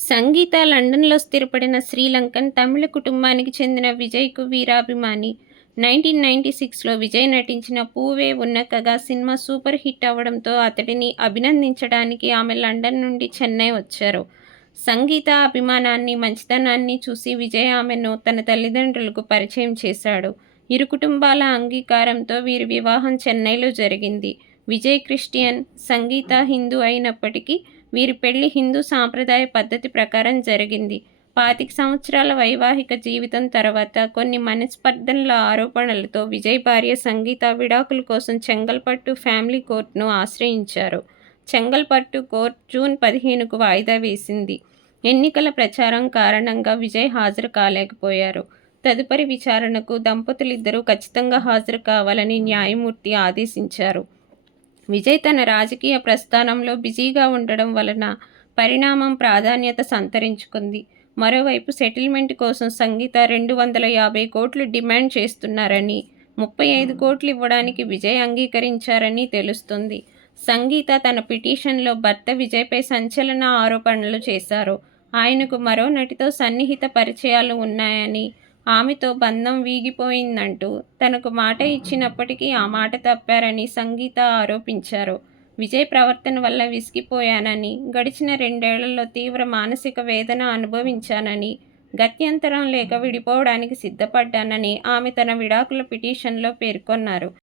సంగీత లండన్‌లో స్థిరపడిన శ్రీలంకన్ తమిళ కుటుంబానికి చెందిన విజయ్‌కు వీరాభిమాని. 1996లో విజయ్ నటించిన 'పూవే ఉన్నకగా' సినిమా సూపర్ హిట్ అవ్వడంతో అతడిని అభినందించడానికి ఆమె లండన్ నుండి చెన్నై వచ్చారు. సంగీత అభిమానాన్ని, మంచితనాన్ని చూసి విజయ్ ఆమెను తన తల్లిదండ్రులకు పరిచయం చేశాడు. ఇరు కుటుంబాల అంగీకారంతో వీరి వివాహం చెన్నైలో జరిగింది. విజయ్ క్రిస్టియన్, సంగీత హిందూ అయినప్పటికీ వీరి పెళ్లి హిందూ సాంప్రదాయ పద్ధతి ప్రకారం జరిగింది. 25 సంవత్సరాల వైవాహిక జీవితం తర్వాత కొన్ని మనస్పర్ధల ఆరోపణలతో విజయ్ భార్య సంగీత విడాకుల కోసం చెంగల్పట్టు ఫ్యామిలీ కోర్టును ఆశ్రయించారు. చెంగల్పట్టు కోర్టు జూన్ 15కు వాయిదా వేసింది. ఎన్నికల ప్రచారం కారణంగా విజయ్ హాజరు కాలేకపోయారు. తదుపరి విచారణకు దంపతులిద్దరూ ఖచ్చితంగా హాజరు కావాలని న్యాయమూర్తి ఆదేశించారు. విజయ్ తన రాజకీయ ప్రస్థానంలో బిజీగా ఉండడం వలన పరిణామం ప్రాధాన్యత సంతరించుకుంది. మరోవైపు సెటిల్మెంట్ కోసం సంగీత 250 కోట్లు డిమాండ్ చేస్తున్నారని, 35 కోట్లు ఇవ్వడానికి విజయ్ అంగీకరించారని తెలుస్తోంది. సంగీత తన పిటిషన్లో భర్త విజయ్పై సంచలన ఆరోపణలు చేశారు. ఆయనకు మరో నటితో సన్నిహిత పరిచయాలు ఉన్నాయని, ఆమెతో బంధం వీగిపోయిందంటూ తనకు మాట ఇచ్చినప్పటికీ ఆ మాట తప్పారని సంగీత ఆరోపించారు. విజయ్ ప్రవర్తన వల్ల విసిగిపోయానని, గడిచిన 2 ఏళ్లలో తీవ్ర మానసిక వేదన అనుభవించానని, గత్యంతరం లేక విడిపోవడానికి సిద్ధపడ్డానని ఆమె తన విడాకుల పిటిషన్లో పేర్కొన్నారు.